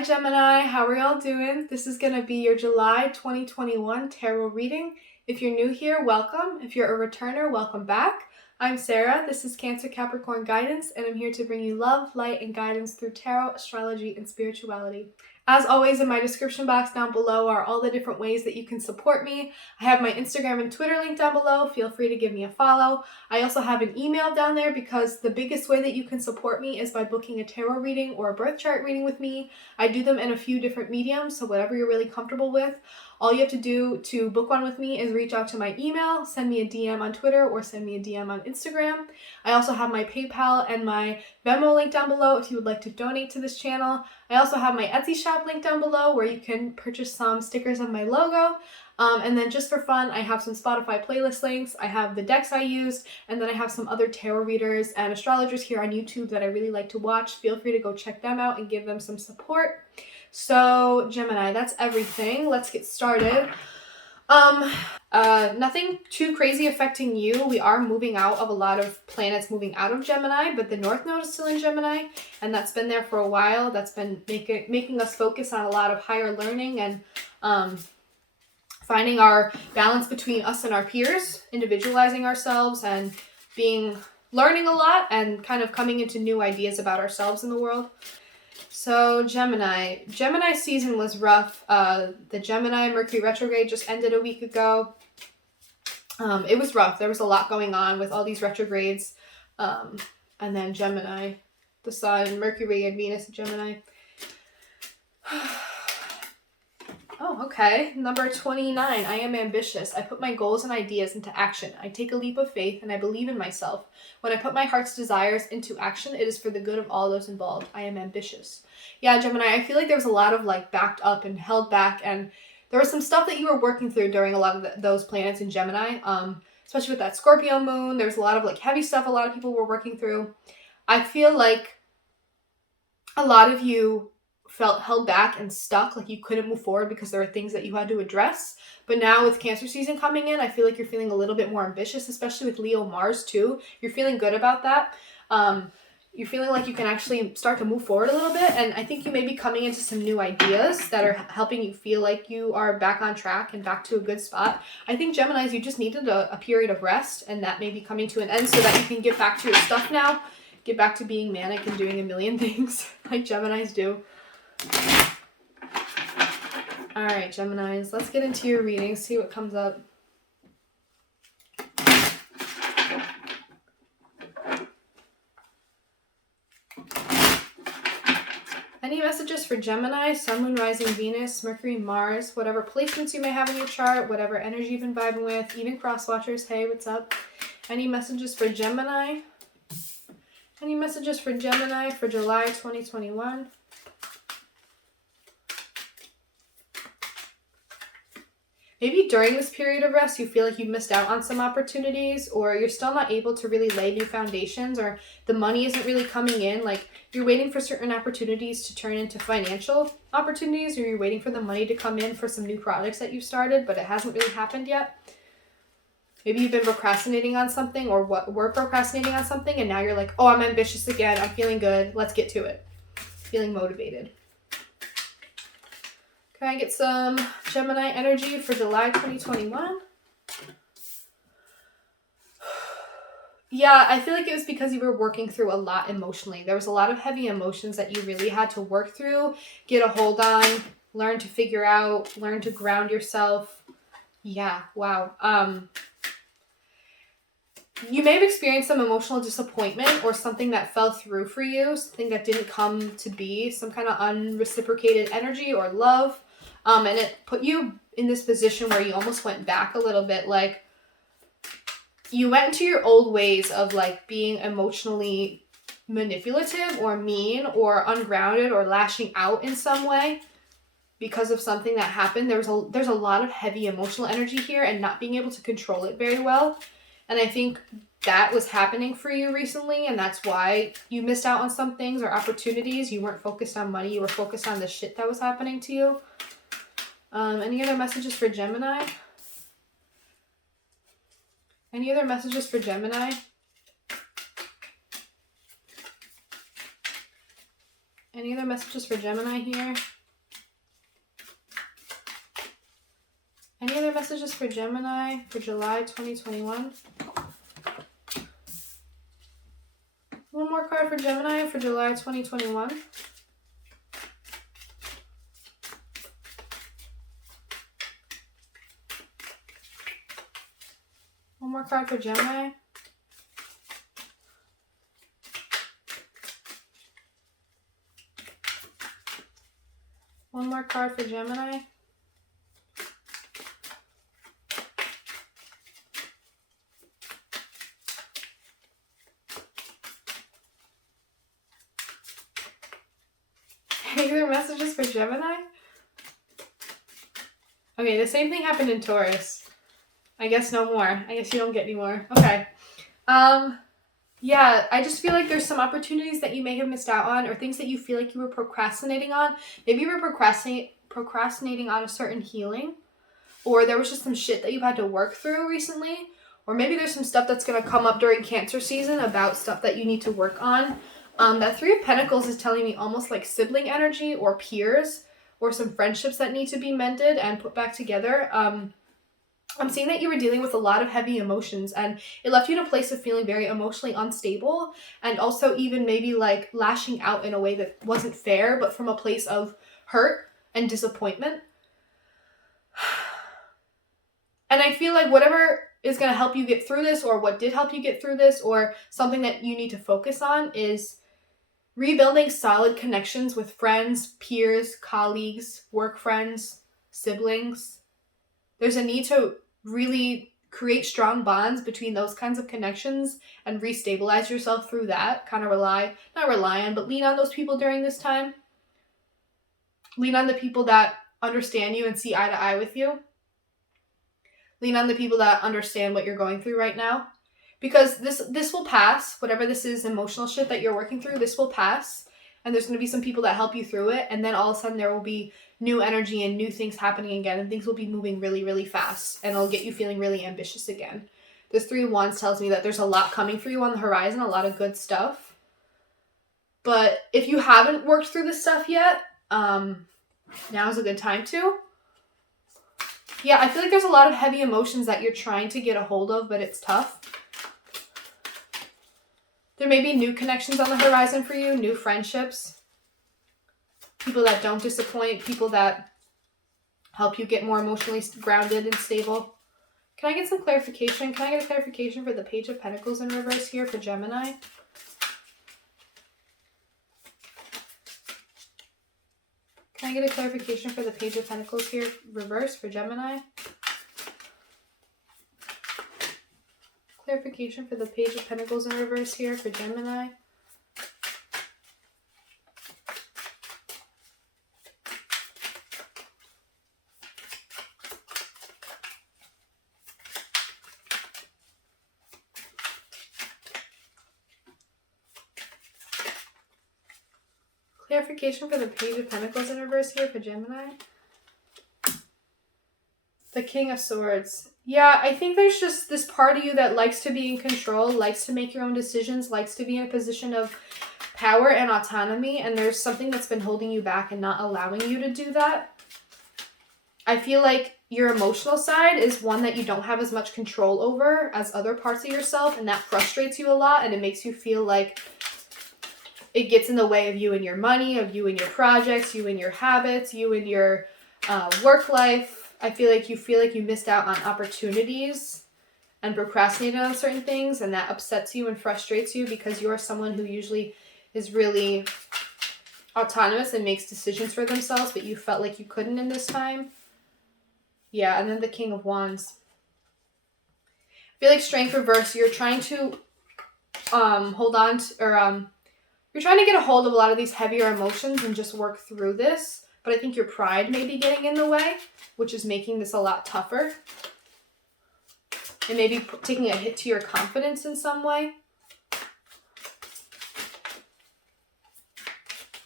Hi Gemini, how are y'all doing? This is going to be your July 2021 tarot reading. If you're new here, welcome. If you're a returner, welcome back. I'm Sarah, this is Cancer Capricorn Guidance, and I'm here to bring you love, light, and guidance through tarot, astrology, and spirituality. As always, in my description box down below are all the different ways that you can support me. I have my Instagram and Twitter link down below. Feel free to give me a follow. I also have an email down there because the biggest way that you can support me is by booking a tarot reading or a birth chart reading with me. I do them in a few different mediums, so whatever you're really comfortable with. All you have to do to book one with me is reach out to my email, send me a DM on Twitter, or send me a DM on Instagram. I also have my PayPal and my Venmo link down below if you would like to donate to this channel. I also have my Etsy shop link down below where you can purchase some stickers of my logo. And then just for fun, I have some Spotify playlist links. I have the decks I used, and then I have some other tarot readers and astrologers here on YouTube that I really like to watch. Feel free to go check them out and give them some support. So Gemini, that's everything. Let's get started. Nothing too crazy affecting you. We are moving out of a lot of planets moving out of Gemini, but the North Node is still in Gemini, and that's been there for a while. That's been making us focus on a lot of higher learning and finding our balance between us and our peers, individualizing ourselves and learning a lot and kind of coming into new ideas about ourselves in the world. So Gemini season was rough. The Gemini Mercury retrograde just ended a week ago. It was rough. There was a lot going on with all these retrogrades. And then Gemini, the Sun, Mercury, and Venus in Gemini. Oh, okay. Number 29. I am ambitious. I put my goals and ideas into action. I take a leap of faith and I believe in myself. When I put my heart's desires into action, it is for the good of all those involved. I am ambitious. Yeah, Gemini, I feel like there was a lot of backed up and held back, and there was some stuff that you were working through during a lot of those planets in Gemini, especially with that Scorpio moon. There's a lot of heavy stuff a lot of people were working through. I feel like a lot of you felt held back and stuck, like you couldn't move forward because there were things that you had to address. But now with Cancer season coming in, I feel like you're feeling a little bit more ambitious, especially with Leo Mars too. You're feeling good about that. You're feeling like you can actually start to move forward a little bit, and I think you may be coming into some new ideas that are helping you feel like you are back on track and back to a good spot. I think Geminis, you just needed a period of rest, and that may be coming to an end so that you can get back to your stuff now, get back to being manic and doing a million things like Geminis do. Alright, Geminis, let's get into your reading, see what comes up. Any messages for Gemini, Sun, Moon, Rising, Venus, Mercury, Mars, whatever placements you may have in your chart, whatever energy you've been vibing with, even cross-watchers, hey, what's up? Any messages for Gemini? Any messages for Gemini for July 2021? Maybe during this period of rest, you feel like you missed out on some opportunities, or you're still not able to really lay new foundations, or the money isn't really coming in. Like you're waiting for certain opportunities to turn into financial opportunities, or you're waiting for the money to come in for some new projects that you've started, but it hasn't really happened yet. Maybe you've been procrastinating on something, or were procrastinating on something, and now you're like, oh, I'm ambitious again. I'm feeling good. Let's get to it. Feeling motivated. Can I get some Gemini energy for July 2021? Yeah, I feel like it was because you were working through a lot emotionally. There was a lot of heavy emotions that you really had to work through, get a hold on, learn to figure out, learn to ground yourself. Yeah, wow. You may have experienced some emotional disappointment or something that fell through for you, something that didn't come to be, some kind of unreciprocated energy or love. And it put you in this position where you almost went back a little bit, like you went into your old ways of being emotionally manipulative or mean or ungrounded or lashing out in some way because of something that happened. There's a lot of heavy emotional energy here and not being able to control it very well. And I think that was happening for you recently, and that's why you missed out on some things or opportunities. You weren't focused on money, you were focused on the shit that was happening to you. Any other messages for Gemini? Any other messages for Gemini? Any other messages for Gemini here? Any other messages for Gemini for July 2021? One more card for Gemini for July 2021. One more card for Gemini. One more card for Gemini. Any other messages for Gemini? Okay, the same thing happened in Taurus. I guess no more. I guess you don't get any more. Okay. Yeah, I just feel like there's some opportunities that you may have missed out on, or things that you feel like you were procrastinating on. Maybe you were procrastinating on a certain healing, or there was just some shit that you had to work through recently, or maybe there's some stuff that's going to come up during Cancer season about stuff that you need to work on. That Three of Pentacles is telling me almost like sibling energy or peers, or some friendships that need to be mended and put back together. I'm seeing that you were dealing with a lot of heavy emotions, and it left you in a place of feeling very emotionally unstable, and also even maybe like lashing out in a way that wasn't fair, but from a place of hurt and disappointment. And I feel like whatever is going to help you get through this, or what did help you get through this, or something that you need to focus on, is rebuilding solid connections with friends, peers, colleagues, work friends, siblings. There's a need to really create strong bonds between those kinds of connections and restabilize yourself through that. Kind of lean on those people during this time. Lean on the people that understand you and see eye to eye with you. Lean on the people that understand what you're going through right now. Because this will pass. Whatever this is, emotional shit that you're working through, this will pass. And there's going to be some people that help you through it. And then all of a sudden there will be new energy and new things happening again. And things will be moving really, really fast. And it'll get you feeling really ambitious again. This Three of Wands tells me that there's a lot coming for you on the horizon. A lot of good stuff. But if you haven't worked through this stuff yet, now's a good time to. Yeah, I feel like there's a lot of heavy emotions that you're trying to get a hold of, but it's tough. There may be new connections on the horizon for you, new friendships, people that don't disappoint, people that help you get more emotionally grounded and stable. Can I get some clarification? Can I get a clarification for the Page of Pentacles in reverse here for Gemini? Can I get a clarification for the Page of Pentacles here reverse for Gemini? Clarification for the Page of Pentacles in reverse here for Gemini. Clarification for the Page of Pentacles in reverse here for Gemini. The King of Swords. Yeah, I think there's just this part of you that likes to be in control, likes to make your own decisions, likes to be in a position of power and autonomy, and there's something that's been holding you back and not allowing you to do that. I feel like your emotional side is one that you don't have as much control over as other parts of yourself, and that frustrates you a lot, and it makes you feel like it gets in the way of you and your money, of you and your projects, you and your habits, you and your work life. I feel like you missed out on opportunities and procrastinated on certain things, and that upsets you and frustrates you because you're someone who usually is really autonomous and makes decisions for themselves, but you felt like you couldn't in this time. Yeah, and then the King of Wands. I feel like Strength reverse, you're trying to hold on to, or you're trying to get a hold of a lot of these heavier emotions and just work through this. But I think your pride may be getting in the way, which is making this a lot tougher. And maybe taking a hit to your confidence in some way.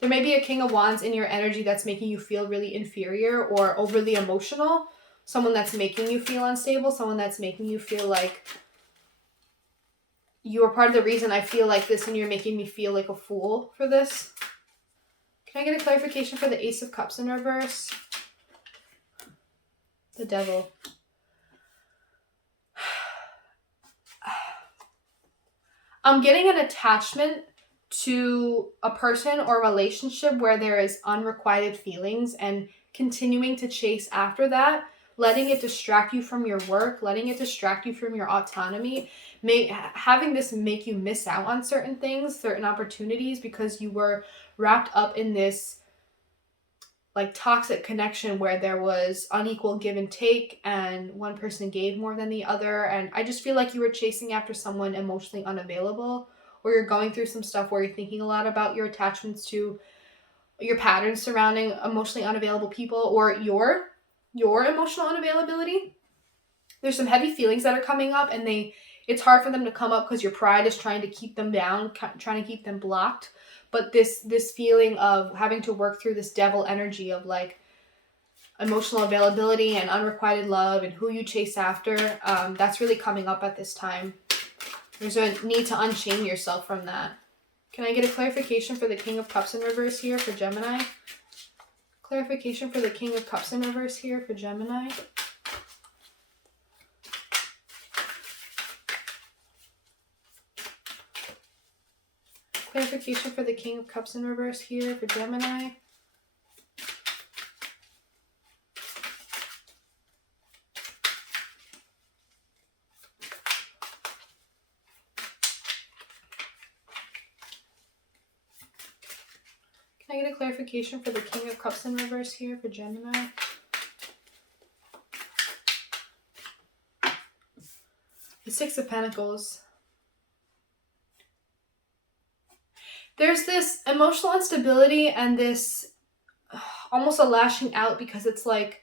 There may be a King of Wands in your energy that's making you feel really inferior or overly emotional. Someone that's making you feel unstable. Someone that's making you feel like you are part of the reason I feel like this and you're making me feel like a fool for this. Can I get a clarification for the Ace of Cups in reverse? The Devil. I'm getting an attachment to a person or relationship where there is unrequited feelings and continuing to chase after that, letting it distract you from your work, letting it distract you from your autonomy, having this make you miss out on certain things, certain opportunities because you were wrapped up in this like toxic connection where there was unequal give and take and one person gave more than the other. And I just feel like you were chasing after someone emotionally unavailable, or you're going through some stuff where you're thinking a lot about your attachments to your patterns surrounding emotionally unavailable people, or your emotional unavailability. There's some heavy feelings that are coming up, and it's hard for them to come up because your pride is trying to keep them down, trying to keep them blocked. But this feeling of having to work through this devil energy of like emotional availability and unrequited love and who you chase after, that's really coming up at this time. There's a need to unchain yourself from that. Can I get a clarification for the King of Cups in reverse here for Gemini? Clarification for the King of Cups in reverse here for Gemini. Clarification for the King of Cups in reverse here for Gemini. Can I get a clarification for the King of Cups in reverse here for Gemini? The Six of Pentacles. There's this emotional instability and this almost a lashing out because it's like,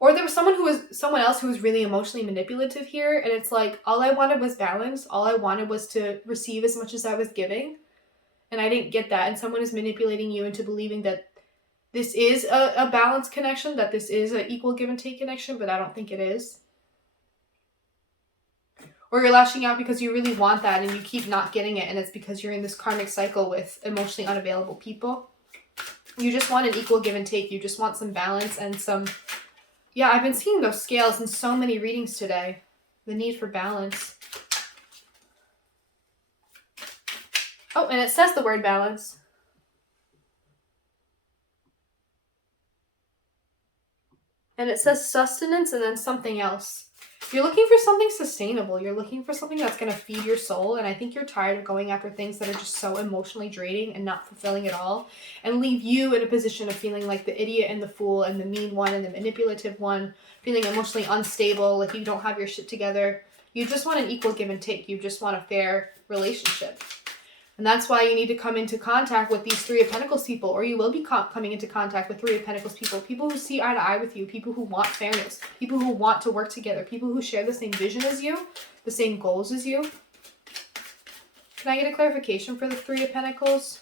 or there was someone else who was really emotionally manipulative here, and it's like, all I wanted was balance. All I wanted was to receive as much as I was giving, and I didn't get that. And someone is manipulating you into believing that this is a balanced connection, that this is an equal give and take connection, but I don't think it is. Or you're lashing out because you really want that and you keep not getting it, and it's because you're in this karmic cycle with emotionally unavailable people. You just want an equal give and take. You just want some balance and some... Yeah, I've been seeing those scales in so many readings today. The need for balance. Oh, and it says the word balance. And it says sustenance and then something else. You're looking for something sustainable. You're looking for something that's going to feed your soul. And I think you're tired of going after things that are just so emotionally draining and not fulfilling at all. And leave you in a position of feeling like the idiot and the fool and the mean one and the manipulative one. Feeling emotionally unstable, like you don't have your shit together. You just want an equal give and take. You just want a fair relationship. And that's why you need to come into contact with these Three of Pentacles people, or you will be coming into contact with Three of Pentacles people. People who see eye to eye with you, people who want fairness, people who want to work together, people who share the same vision as you, the same goals as you. Can I get a clarification for the Three of Pentacles?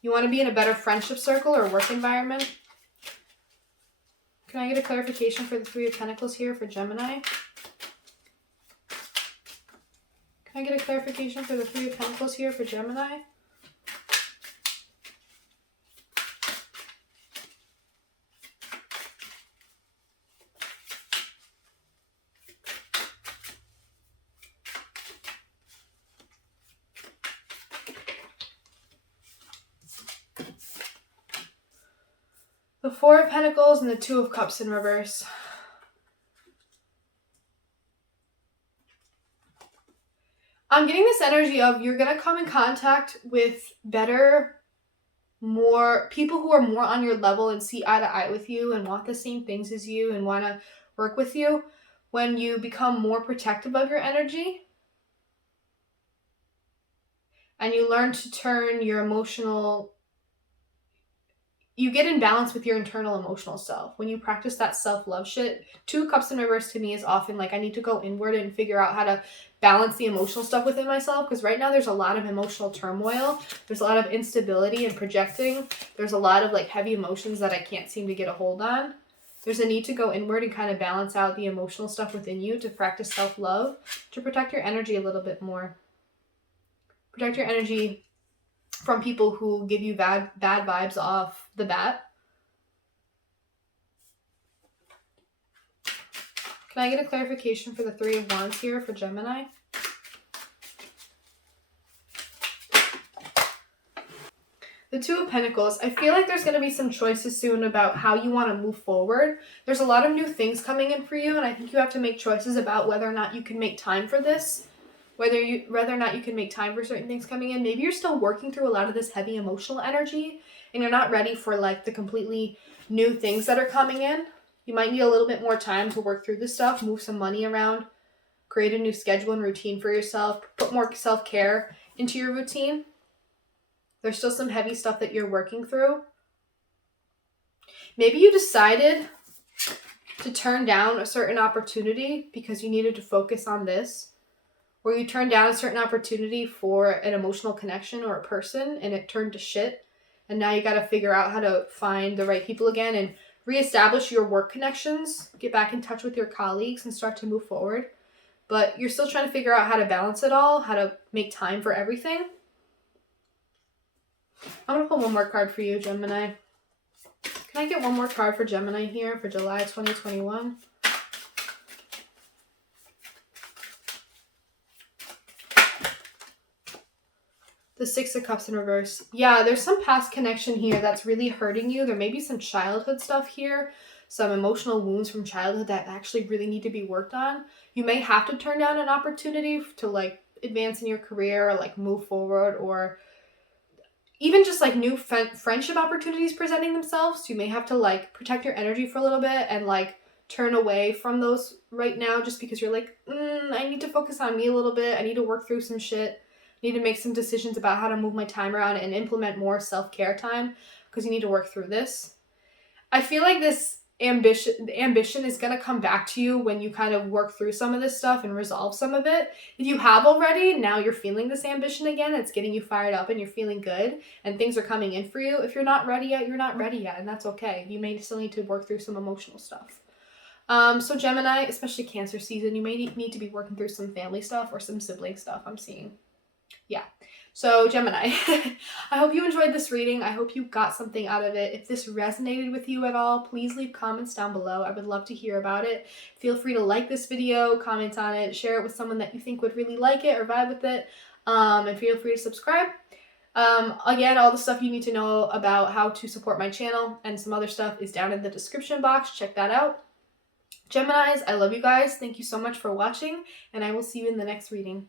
You want to be in a better friendship circle or work environment? Can I get a clarification for the Three of Pentacles here for Gemini? Can I get a clarification for the Three of Pentacles here for Gemini? The Four of Pentacles and the Two of Cups in reverse. I'm getting this energy of you're going to come in contact with more people who are more on your level and see eye to eye with you and want the same things as you and want to work with you when you become more protective of your energy and you learn to turn your emotional... You get in balance with your internal emotional self. When you practice that self-love shit, Two of Cups in reverse to me is often like I need to go inward and figure out how to balance the emotional stuff within myself, because right now there's a lot of emotional turmoil. There's a lot of instability and projecting. There's a lot of like heavy emotions that I can't seem to get a hold on. There's a need to go inward and kind of balance out the emotional stuff within you to practice self-love, to protect your energy a little bit more. Protect your energy from people who give you bad vibes off the bat. Can I get a clarification for the Three of Wands here for Gemini? The Two of Pentacles. I feel like there's going to be some choices soon about how you want to move forward. There's a lot of new things coming in for you, and I think you have to make choices about whether or not you can make time for this. Whether or not you can make time for certain things coming in. Maybe you're still working through a lot of this heavy emotional energy, and you're not ready for like the completely new things that are coming in. You might need a little bit more time to work through this stuff, move some money around, create a new schedule and routine for yourself, put more self-care into your routine. There's still some heavy stuff that you're working through. Maybe you decided to turn down a certain opportunity because you needed to focus on this. Or you turned down a certain opportunity for an emotional connection or a person and it turned to shit. And now you got to figure out how to find the right people again and reestablish your work connections. Get back in touch with your colleagues and start to move forward. But you're still trying to figure out how to balance it all, how to make time for everything. I'm going to pull one more card for you, Gemini. Can I get one more card for Gemini here for July 2021? The Six of Cups in reverse. Yeah, there's some past connection here that's really hurting you. There may be some childhood stuff here, some emotional wounds from childhood that actually really need to be worked on. You may have to turn down an opportunity to like advance in your career or like move forward, or even just like new friendship opportunities presenting themselves. You may have to like protect your energy for a little bit and like turn away from those right now just because you're like, I need to focus on me a little bit. I need to work through some shit. I need to make some decisions about how to move my time around and implement more self-care time because you need to work through this. I feel like this ambition is going to come back to you when you kind of work through some of this stuff and resolve some of it. If you have already, now you're feeling this ambition again. It's getting you fired up and you're feeling good and things are coming in for you. If you're not ready yet, you're not ready yet, and that's okay. You may still need to work through some emotional stuff. So Gemini, especially Cancer season, you may need to be working through some family stuff or some sibling stuff I'm seeing. Yeah. So Gemini, I hope you enjoyed this reading. I hope you got something out of it. If this resonated with you at all, please leave comments down below. I would love to hear about it. Feel free to like this video, comment on it, share it with someone that you think would really like it or vibe with it. And feel free to subscribe. Again, all the stuff you need to know about how to support my channel and some other stuff is down in the description box. Check that out. Geminis, I love you guys. Thank you so much for watching, and I will see you in the next reading.